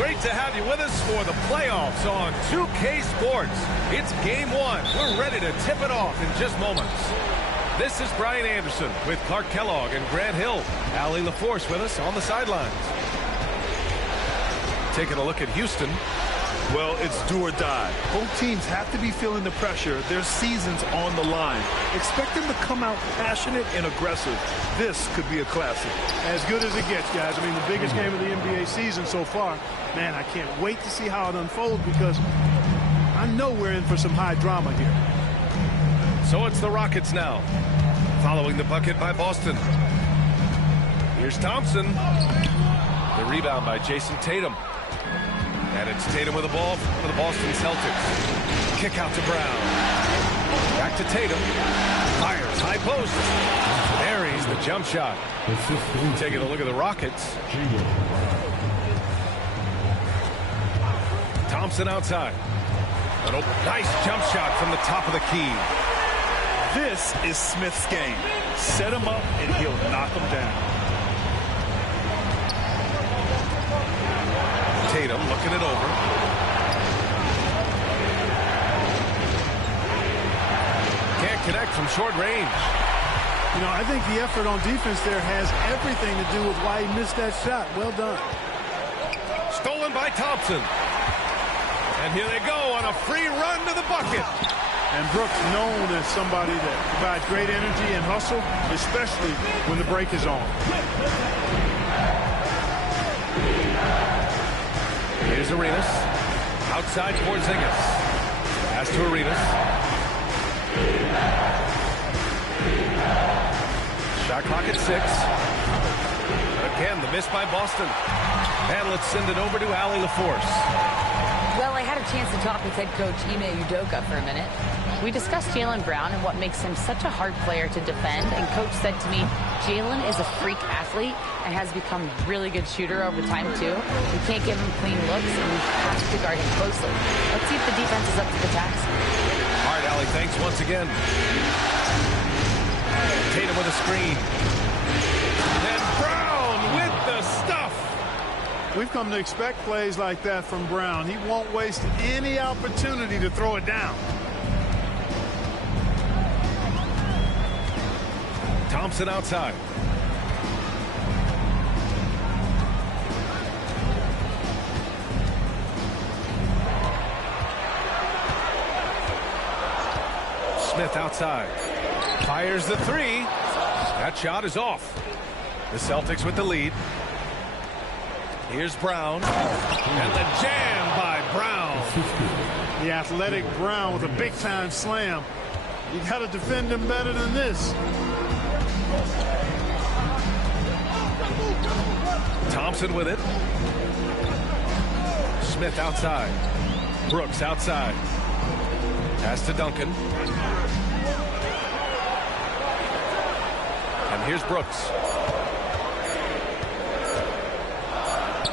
Great to have you with us for the playoffs on 2K Sports. It's game one. We're ready to tip it off in just moments. This is Brian Anderson with Clark Kellogg and Grant Hill. Allie LaForce with us on the sidelines. Taking a look at Houston. Well, it's do or die. Both teams have to be feeling the pressure. Their season's on the line. Expect them to come out passionate and aggressive. This could be a classic. As good as it gets, guys. I mean, the biggest game of the NBA season so far. Man, I can't wait to see how it unfolds because I know we're in for some high drama here. So it's the Rockets now, following the bucket by Boston. Here's Thompson. The rebound by Jason Tatum. And it's Tatum with the ball for the Boston Celtics. Kick out to Brown. Back to Tatum. Fires, high post. Buries the jump shot. Taking a look at the Rockets. Thompson outside. An open, nice jump shot from the top of the key. This is Smith's game. Set him up and he'll knock him down. Tatum looking it over. Can't connect from short range. You know, I think the effort on defense there has everything to do with why he missed that shot. Well done. Stolen by Thompson. And here they go on a free run to the bucket. And Brooks known as somebody that provides great energy and hustle, especially when the break is on. Here's Arenas. Outside Porzingis. Pass to Arenas. Shot clock at 6. Again, the miss by Boston. And let's send it over to Allie LaForce. Well, I had a chance to talk with head coach Ime Udoka for a minute. We discussed Jaylen Brown and what makes him such a hard player to defend. And coach said to me, Jaylen is a freak athlete and has become a really good shooter over time, too. We can't give him clean looks, and we have to guard him closely. Let's see if the defense is up to the task. All right, Allie, thanks once again. Tatum with a screen. And Brown with the stuff. We've come to expect plays like that from Brown. He won't waste any opportunity to throw it down. Thompson outside. Smith outside. Fires the three. That shot is off. The Celtics with the lead. Here's Brown. And the jam by Brown. The athletic Brown with a big-time slam. You got to defend him better than this. Thompson with it. Smith outside. Brooks outside. Pass to Duncan. And here's Brooks.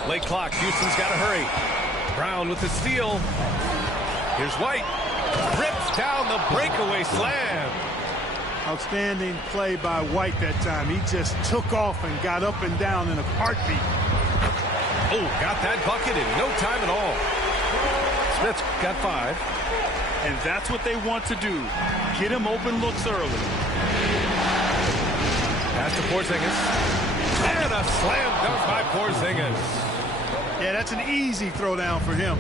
Late clock. Houston's got to hurry. Brown with the steal. Here's White. Rips down the breakaway slam. Outstanding play by White that time. He just took off and got up and down in a heartbeat. Oh, got that bucket in no time at all. Smith's got 5. And that's what they want to do. Get him open looks early. Pass to Porzingis. And a slam dunk by Porzingis. Yeah, that's an easy throwdown for him.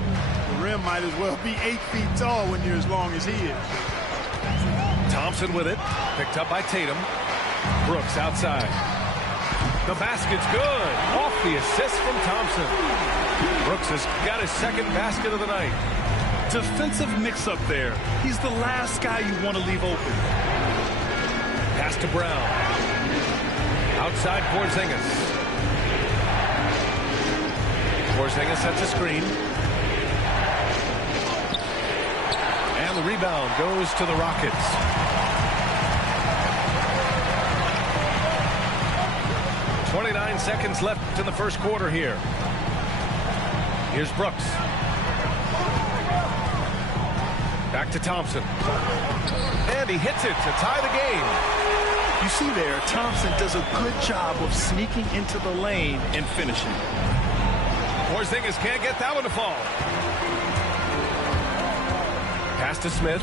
The rim might as well be 8 feet tall when you're as long as he is. Thompson with it. Picked up by Tatum. Brooks outside. The basket's good. Off the assist from Thompson. Brooks has got his second basket of the night. Defensive mix-up there. He's the last guy you want to leave open. Pass to Brown. Outside Porzingis. Porzingis sets a screen. And the rebound goes to the Rockets. .29 seconds left in the first quarter here. Here's Brooks. Back to Thompson. And he hits it to tie the game. You see there, Thompson does a good job of sneaking into the lane and finishing. Porzingis can't get that one to fall. Pass to Smith.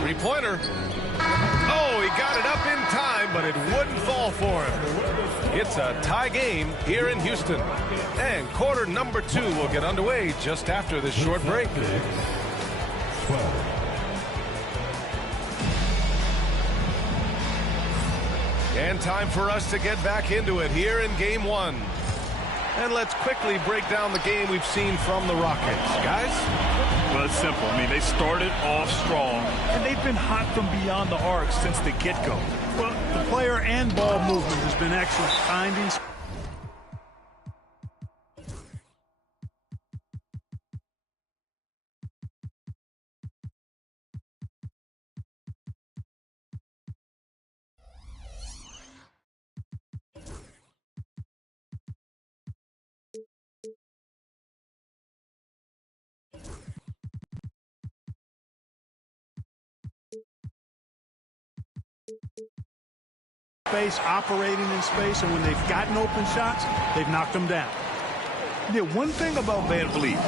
Three-pointer. Oh, he got it up in time, but it wouldn't fall for him. It's a tie game here in Houston. And quarter number 2 will get underway just after this short break. And time for us to get back into it here in game 1. And let's quickly break down the game we've seen from the Rockets. Guys? Well, it's simple. I mean, they started off strong, and they've been hot from beyond the arc since the get-go. Well, the player and ball movement has been excellent. Finding space, operating in space, and when they've gotten open shots, they've knocked them down. Yeah, one thing about VanVleet,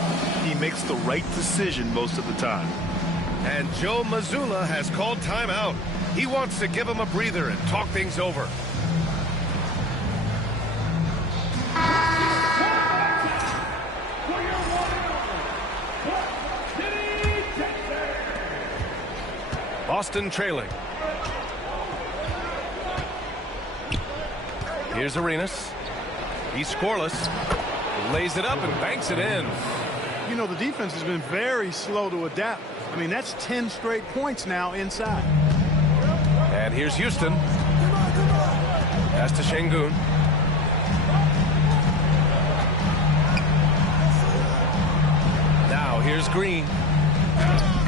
he makes the right decision most of the time. And Joe Mazzulla has called timeout. He wants to give him a breather and talk things over. Boston trailing. Here's Arenas. He's scoreless. Lays it up and banks it in. You know, the defense has been very slow to adapt. I mean, that's 10 straight points now inside. And here's Houston. Pass to Şengün. Now here's Green.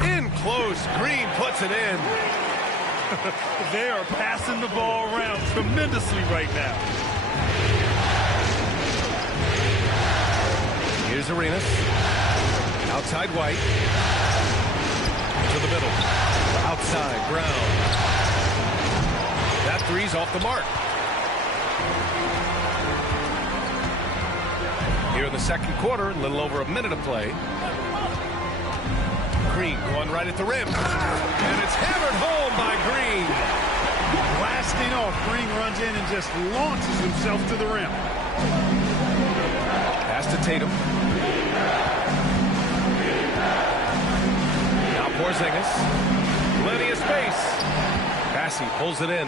In close. Green puts it in. They are passing the ball around tremendously right now. Here's Arenas. Outside White. To the middle. Outside Brown. That three's off the mark. Here in the second quarter, a little over a minute of play. Green going right at the rim. And it's hammered home by Green. Blasting off. Green runs in and just launches himself to the rim. Pass to Tatum. Now Porzingis. Plenty of space. Bassey pulls it in.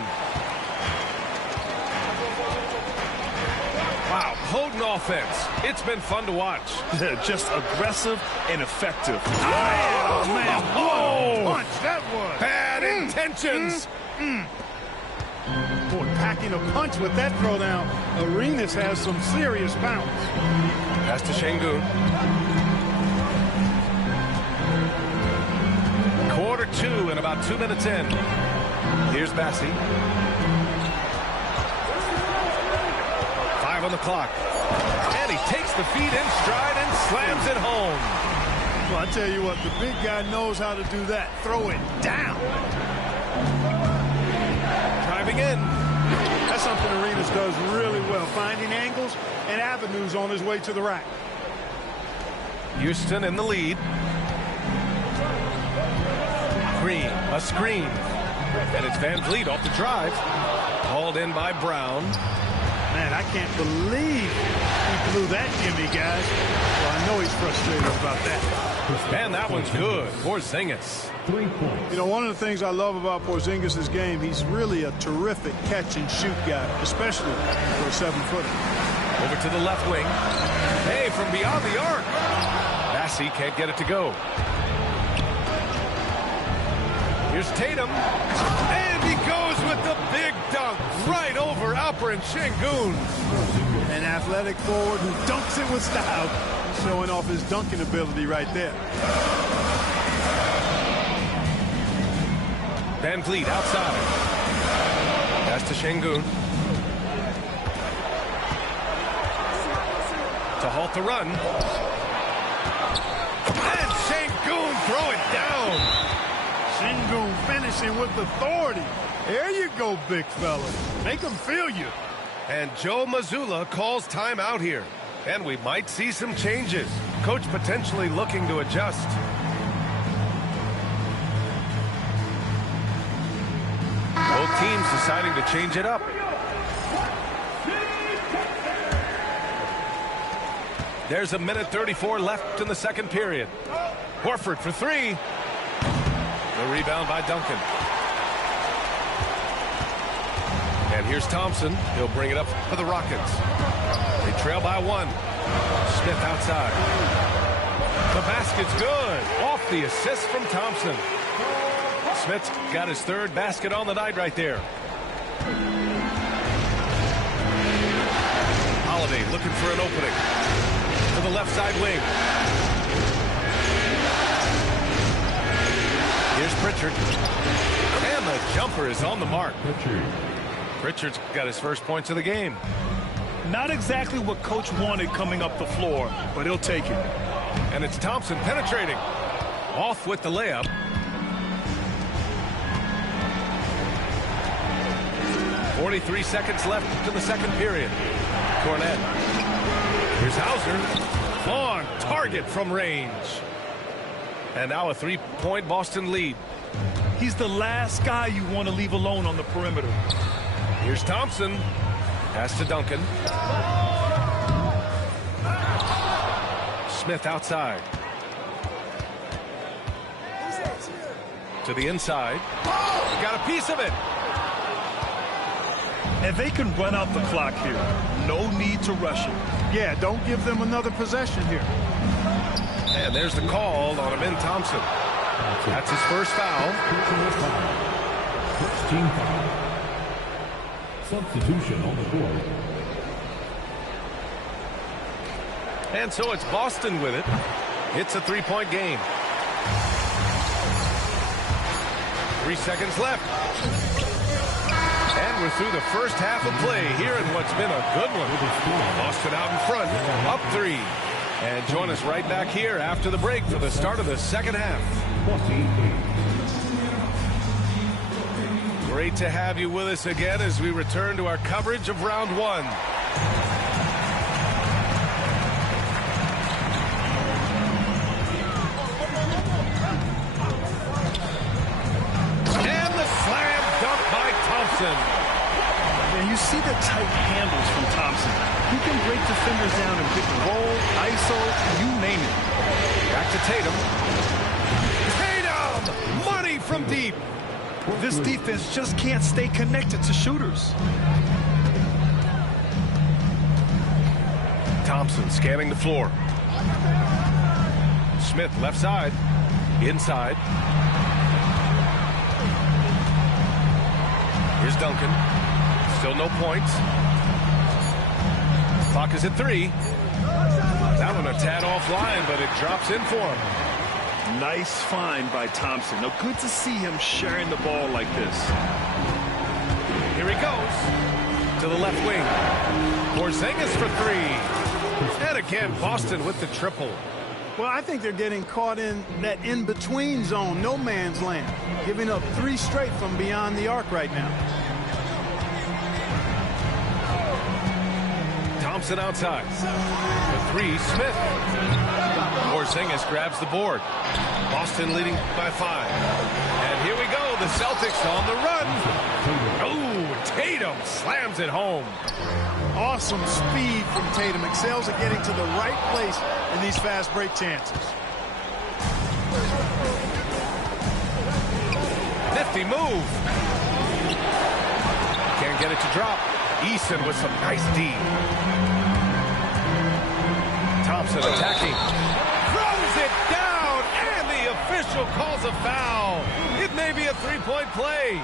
Wow, potent offense. It's been fun to watch. Just aggressive and effective. Oh, man. Oh! Punch, that was. Bad intentions. Boy, packing a punch with that throwdown. Arenas has some serious bounce. Pass to Şengün. Quarter 2 and about 2 minutes in. Here's Bassey. 5 on the clock. And he takes the feed in stride and slams it home. Well, I tell you what, the big guy knows how to do that. Throw it down. Driving in. That's something Arenas does really well, finding angles and avenues on his way to the rack. Houston in the lead. Green, a screen. And it's VanVleet off the drive. Hauled in by Brown. Man, I can't believe he blew that gimme, guys. Well, I know he's frustrated about that. Man, that one's good. Porzingis. You know, one of the things I love about Porzingis' game, he's really a terrific catch-and-shoot guy, especially for a 7-footer. Over to the left wing. Hey, from beyond the arc. Bassey can't get it to go. Here's Tatum. And he goes with the big dunk right over Alperen Şengün. An athletic forward who dunks it with style, showing off his dunking ability right there. VanVleet outside. Pass to Şengün. To halt the run. And Şengün throw it down. Şengün finishing with authority. There you go, big fella. Make them feel you. And Joe Mazzulla calls timeout here. And we might see some changes. Coach potentially looking to adjust. Both teams deciding to change it up. There's a minute 34 left in the second period. Horford for three. The rebound by Duncan. And here's Thompson. He'll bring it up for the Rockets. They trail by one. Smith outside. The basket's good. Off the assist from Thompson. Smith's got his third basket on the night right there. Holiday looking for an opening. To the left side wing. Here's Pritchard. And the jumper is on the mark. Pritchard's got his first points of the game. Not exactly what Coach wanted coming up the floor, but he'll take it. And it's Thompson penetrating. Off with the layup. .43 seconds left in the second period. Cornette. Here's Hauser. Long target from range. And now a three-point Boston lead. He's the last guy you want to leave alone on the perimeter. Here's Thompson. Pass to Duncan. Smith outside. To the inside. Got a piece of it. And they can run out the clock here. No need to rush it. Yeah, don't give them another possession here. And there's the call on Amin Thompson. That's his first foul. 16 foul. Substitution on the board. And so it's Boston with it. It's a three-point game. 3 seconds left. And we're through the first half of play here in what's been a good one. Boston out in front, up 3. And join us right back here after the break for the start of the second half. Great to have you with us again as we return to our coverage of round 1. And the slam dunk by Thompson. And you see the tight handles from Thompson. He can break defenders down and pick and roll, ISO, you name it. Back to Tatum. Tatum! Money from deep. This defense just can't stay connected to shooters. Thompson scanning the floor. Smith left side. Inside. Here's Duncan. Still no points. Clock is at 3. That one a tad offline, but it drops in for him. Nice find by Thompson. Now, good to see him sharing the ball like this. Here he goes to the left wing. Porzingis for 3. And again, Boston with the triple. Well, I think they're getting caught in that in-between zone, no man's land, giving up 3 straight from beyond the arc right now. Thompson outside. The 3, Smith. Porzingis grabs the board. Boston leading by 5. And here we go, the Celtics on the run. Oh, Tatum slams it home. Awesome speed from Tatum. Excels at getting to the right place in these fast break chances. Nifty move. Can't get it to drop. Eason with some nice D. Thompson attacking. Throws it down, and the official calls a foul. It may be a three-point play.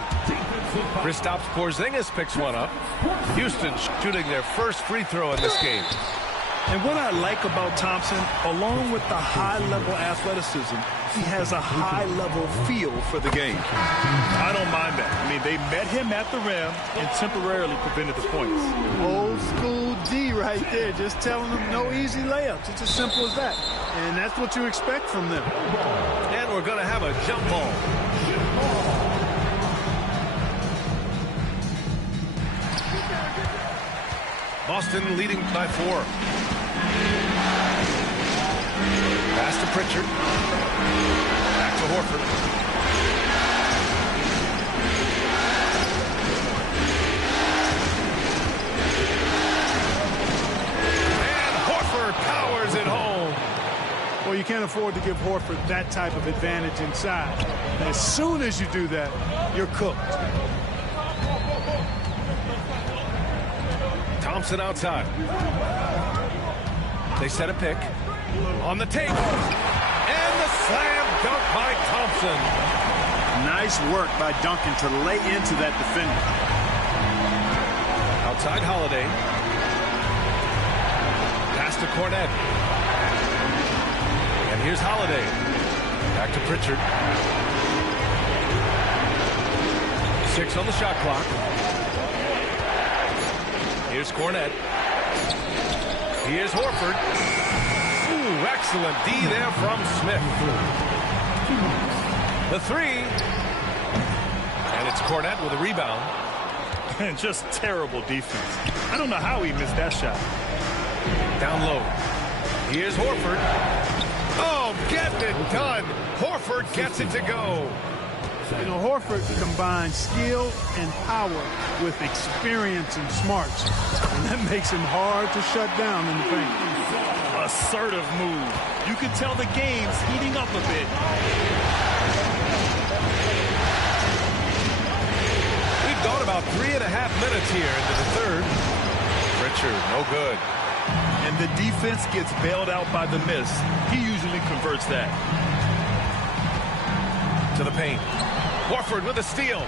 Kristaps Porzingis picks one up. Houston shooting their first free throw in this game. And what I like about Thompson, along with the high-level athleticism, he has a high-level feel for the game. I don't mind that. I mean, they met him at the rim and temporarily prevented the points. Old school D right there, just telling them no easy layups. It's as simple as that. And that's what you expect from them. And we're going to have a jump ball. Boston leading by 4. Pass to Pritchard. Back to Horford. And Horford powers it home. Well, you can't afford to give Horford that type of advantage inside. As soon as you do that, you're cooked. Thompson outside. They set a pick. On the table. And the slam dunk by Thompson. Nice work by Duncan to lay into that defender. Outside Holiday. Pass to Cornet. And here's Holiday. Back to Pritchard. 6 on the shot clock. Here's Cornet. Here's Horford. Ooh, excellent D there from Smith. The 3. And it's Cornet with a rebound. And just terrible defense. I don't know how he missed that shot. Down low. Here's Horford. Oh, getting it done. Horford gets it to go. You know, Horford combines skill and power with experience and smarts. And that makes him hard to shut down in the paint. Assertive move. You can tell the game's heating up a bit. We've gone about 3.5 minutes here into the third. Pritchard, no good. And the defense gets bailed out by the miss. He usually converts that. To the paint. Horford with a steal.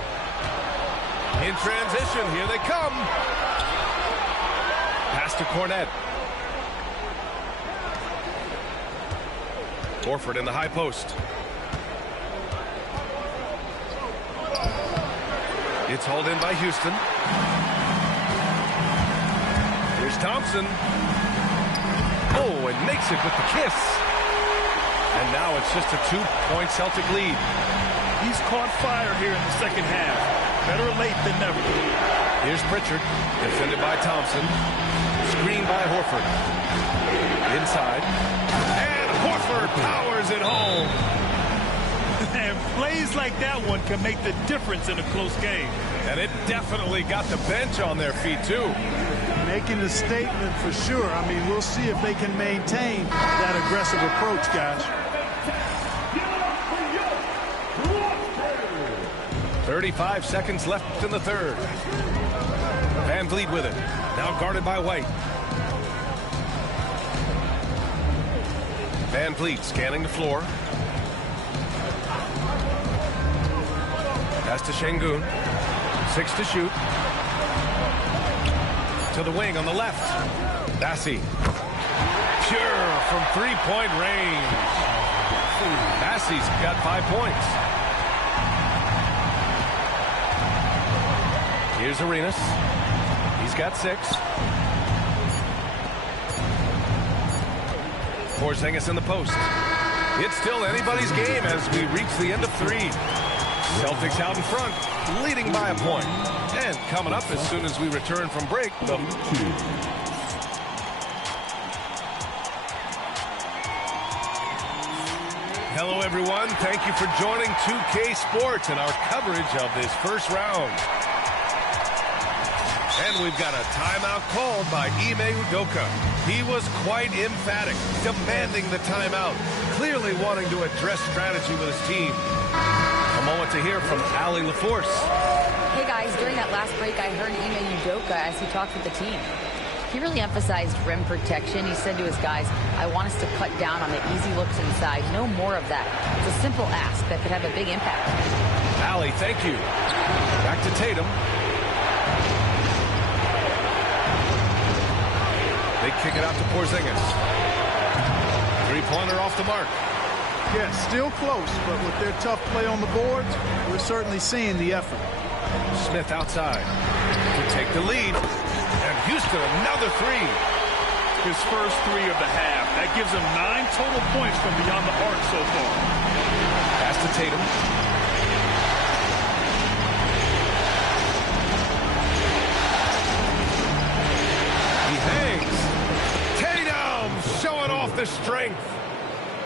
In transition, here they come. Pass to Cornet. Horford in the high post. It's hauled in by Houston. Here's Thompson. Oh, and makes it with the kiss. And now it's just a 2-point Celtic lead. He's caught fire here in the second half. Better late than never. Here's Pritchard, defended by Thompson. Screened by Horford. Inside. And Horford powers it home. And plays like that one can make the difference in a close game. And it definitely got the bench on their feet, too. Making a statement for sure. I mean, we'll see if they can maintain that aggressive approach, guys. 35 seconds left in the third. Van Vliet with it. Now guarded by White. Van Vliet scanning the floor. Pass to Şengün. 6 to shoot. To the wing on the left. Bassey. Pure from three-point range. Bassey's got 5 points. Here's Arenas. He's got 6. Porzingis in the post. It's still anybody's game as we reach the end of 3. Celtics out in front, leading by a point. And coming up as soon as we return from break, the Hello, everyone. Thank you for joining 2K Sports and our coverage of this first round. And we've got a timeout called by Ime Udoka. He was quite emphatic, demanding the timeout, clearly wanting to address strategy with his team. A moment to hear from Allie LaForce. Hey guys, during that last break, I heard Ime Udoka as he talked with the team. He really emphasized rim protection. He said to his guys, I want us to cut down on the easy looks inside. No more of that. It's a simple ask that could have a big impact. Allie, thank you. Back to Tatum. They kick it out to Porzingis. Three-pointer off the mark. Yeah, still close, but with their tough play on the boards, we're certainly seeing the effort. Smith outside to take the lead. And Houston, another 3. His first 3 of the half. That gives him 9 total points from beyond the arc so far. Pass to Tatum. He his strength.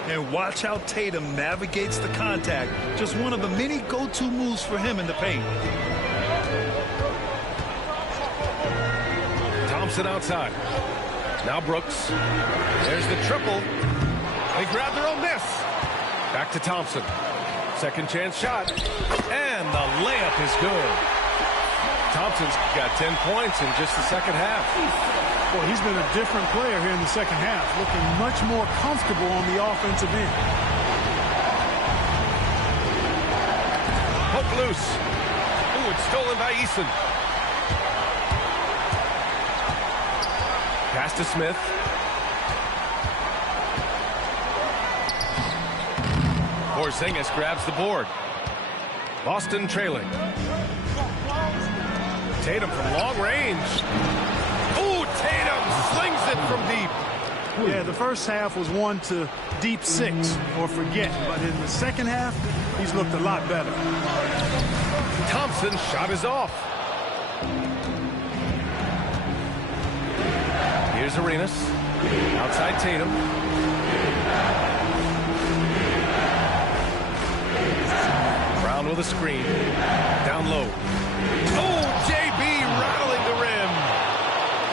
And watch how Tatum navigates the contact. Just one of the many go-to moves for him in the paint. Thompson outside. Now Brooks. There's the triple. They grab their own miss. Back to Thompson. Second chance shot. And the layup is good. Thompson's got 10 points in just the second half. Well, he's been a different player here in the second half, looking much more comfortable on the offensive end. Poke loose. Ooh, it's stolen by Eason. Pass to Smith. Porzingis grabs the board. Boston trailing. Tatum from long range. Ooh, Tatum slings it from deep. Yeah, the first half was one to deep 6 or forget, but in the second half, he's looked a lot better. Thompson's shot is off. Here's Arenas. Outside Tatum. Brown with a screen. Down low. Oh, JB rattling the rim.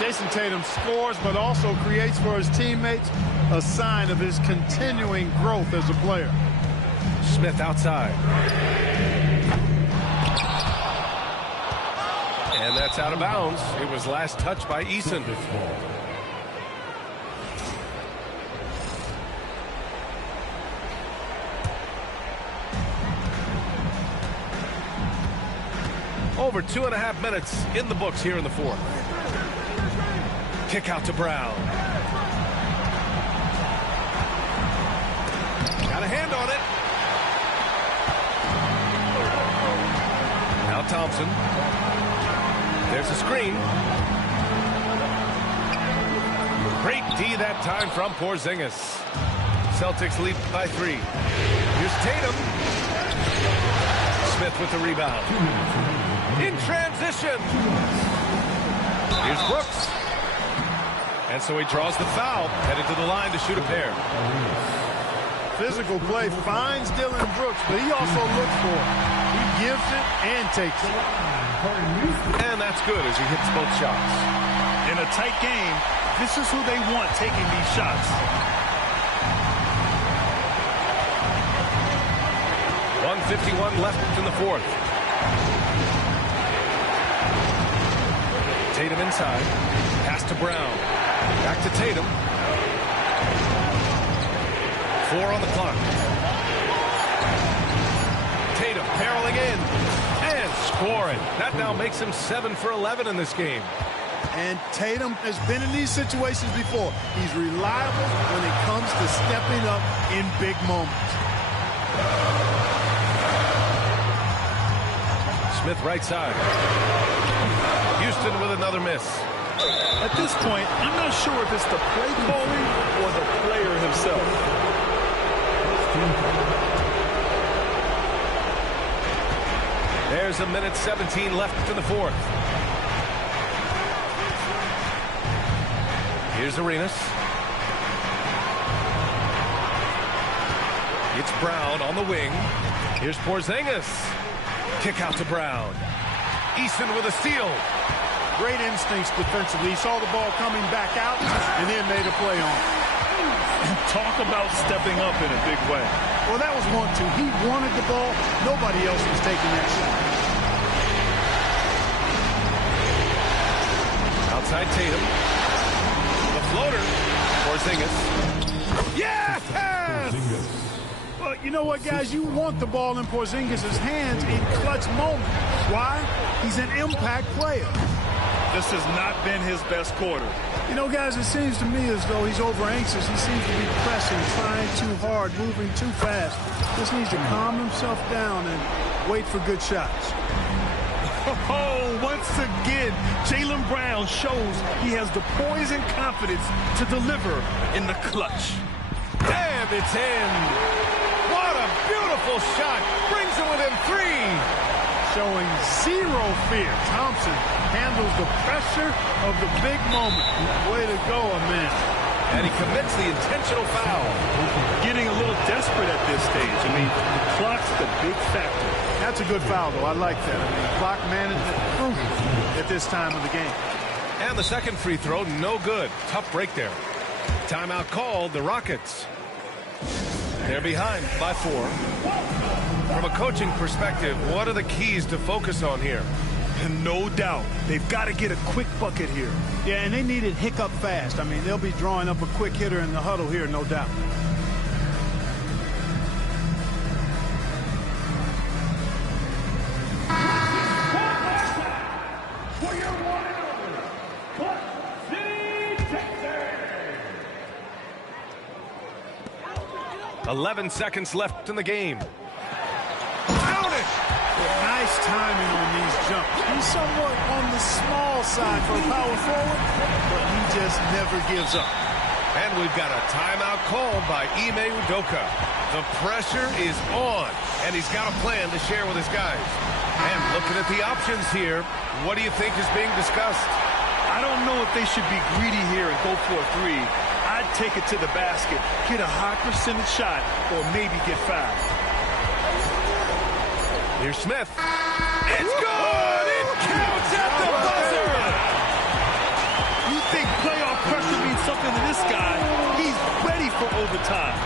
Jason Tatum scores, but also creates for his teammates a sign of his continuing growth as a player. Smith outside. And that's out of bounds. It was last touched by Eason. Over 2.5 minutes in the books here in the fourth. Kick out to Brown. Got a hand on it. Now Thompson. There's a screen. Great D that time from Porzingis. Celtics lead by 3. Here's Tatum. Smith with the rebound. In transition. Here's Brooks. And so he draws the foul, headed to the line to shoot a pair. Physical play finds Dillon Brooks, but he also looks for it. He gives it and takes it. And that's good as he hits both shots. In a tight game, this is who they want taking these shots. 1:51 left in the fourth. Tatum inside. Pass to Brown. Back to Tatum. 4 on the clock. Tatum barreling in and scoring. That now makes him 7 for 11 in this game. And Tatum has been in these situations before. He's reliable when it comes to stepping up in big moments. Smith right side. Houston with another miss. At this point, I'm not sure if it's the play calling or the player himself. There's 1:17 left in the fourth. Here's Arenas. It's Brown on the wing. Here's Porzingis. Kick out to Brown. Eason with a steal. Great instincts defensively. He saw the ball coming back out and then made a play on it. Talk about stepping up in a big way. Well, that was 1-2. He wanted the ball. Nobody else was taking that shot. Outside Tatum. The floater. Porzingis. Yes! Well, you know what, guys? You want the ball in Porzingis' hands in clutch moments. Why? He's an impact player. This has not been his best quarter. You know, guys, it seems to me as though he's over-anxious. He seems to be pressing, trying too hard, moving too fast. Just needs to calm himself down and wait for good shots. Oh, once again, Jaylen Brown shows he has the poise and confidence to deliver in the clutch. And it's in. What a beautiful shot. Brings it within 3. Showing zero fear. Thompson handles the pressure of the big moment. Way to go, man. And he commits the intentional foul. Getting a little desperate at this stage. I mean, the clock's the big factor. That's a good foul, though. I like that. I mean, clock management crucial at this time of the game. And the second free throw, no good. Tough break there. Timeout called, the Rockets. They're behind by 4. From a coaching perspective, what are the keys to focus on here? And no doubt, they've got to get a quick bucket here. Yeah, and they need it hiccup fast. I mean, they'll be drawing up a quick hitter in the huddle here, no doubt. For your one and only, Clutch City, Texas. 11 seconds left in the game. Nice timing on these jumps. He's somewhat on the small side for a power forward, but he just never gives up. And we've got a timeout called by Ime Udoka. The pressure is on, and he's got a plan to share with his guys. And looking at the options here, what do you think is being discussed? I don't know if they should be greedy here and go for a 3. I'd take it to the basket, get a high percentage shot, or maybe get fouled. Here's Smith. It's good! It counts at the buzzer! You think playoff pressure means something to this guy? He's ready for overtime.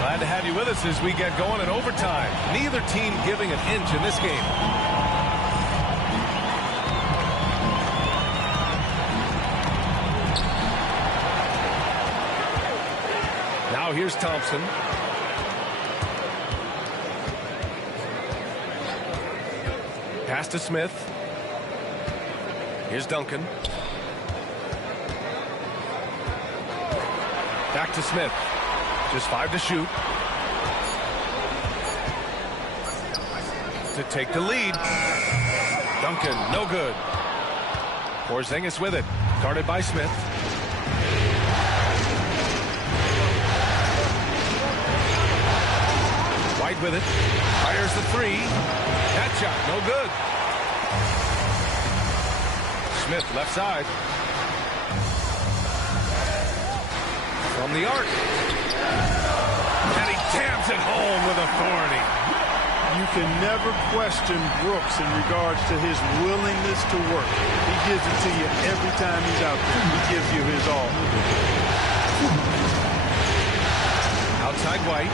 Glad to have you with us as we get going in overtime. Neither team giving an inch in this game. Now here's Thompson. Pass to Smith. Here's Duncan. Back to Smith. Just 5 to shoot. To take the lead. Duncan, no good. Porzingis with it. Guarded by Smith. White with it. Fires the 3. That shot, no good. Smith, left side. From the arc. And he jams it home with authority. You can never question Brooks in regards to his willingness to work. He gives it to you every time he's out there. He gives you his all. Outside White.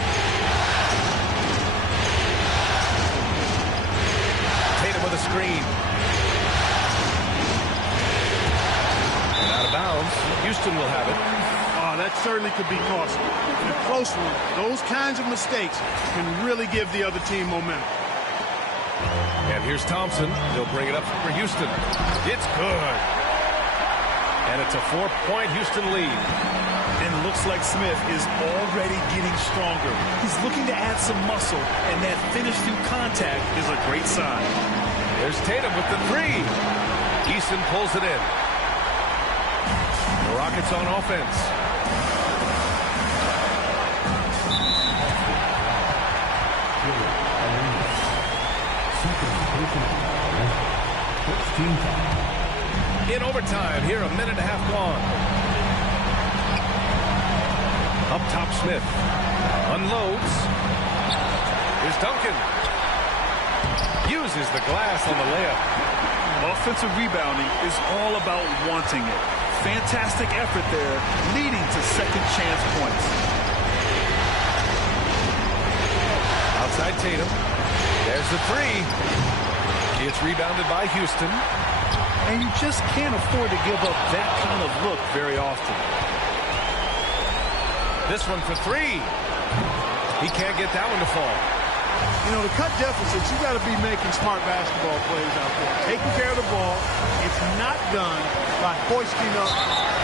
Tatum with a screen. And out of bounds. Houston will have it. Oh, that certainly could be costly. In a close one, those kinds of mistakes can really give the other team momentum. And here's Thompson. He'll bring it up for Houston. It's good. And it's a 4-point Houston lead. And it looks like Smith is already getting stronger. He's looking to add some muscle, and that finish through contact is a great sign. There's Tatum with the 3. Eason pulls it in. The Rockets on offense. In overtime, here, a minute and a half gone. Up top, Smith. Unloads. Here's Duncan. Uses the glass on the layup. Offensive rebounding is all about wanting it. Fantastic effort there, leading to second chance points. Outside Tatum. There's the 3. It's rebounded by Houston. And you just can't afford to give up that kind of look very often. This one for 3. He can't get that one to fall. You know, to cut deficits, you got to be making smart basketball plays out there. Taking care of the ball. It's not done by hoisting up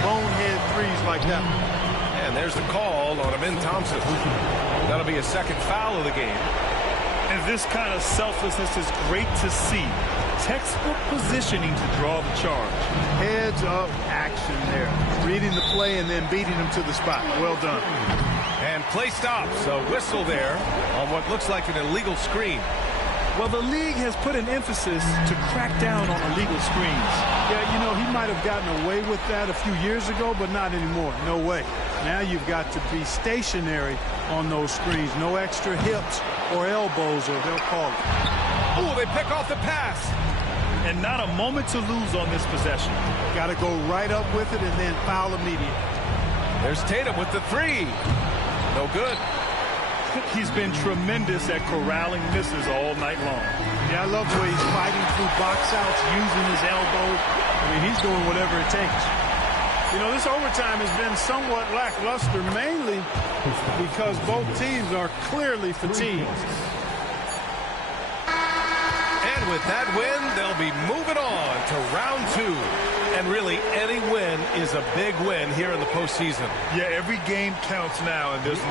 bonehead threes like that. And there's the call on Amin Thompson. That'll be a second foul of the game. And this kind of selflessness is great to see. Textbook positioning to draw the charge. Heads up action there. Reading the play and then beating him to the spot. Well done. And play stops. A whistle there on what looks like an illegal screen. Well, the league has put an emphasis to crack down on illegal screens. Yeah, you know, he might have gotten away with that a few years ago, but not anymore. No way. Now you've got to be stationary on those screens. No extra hips or elbows, or they'll call it. Oh, they pick off the pass. And not a moment to lose on this possession. Got to go right up with it and then foul immediately. There's Tatum with the three. No good. He's been tremendous at corralling misses all night long. Yeah, I love the way he's fighting through box outs, using his elbows. I mean, he's doing whatever it takes. You know, this overtime has been somewhat lackluster, mainly because both teams are clearly fatigued. And with that win, they'll be moving on to round 2. And really, any win is a big win here in the postseason. Yeah, every game counts now in this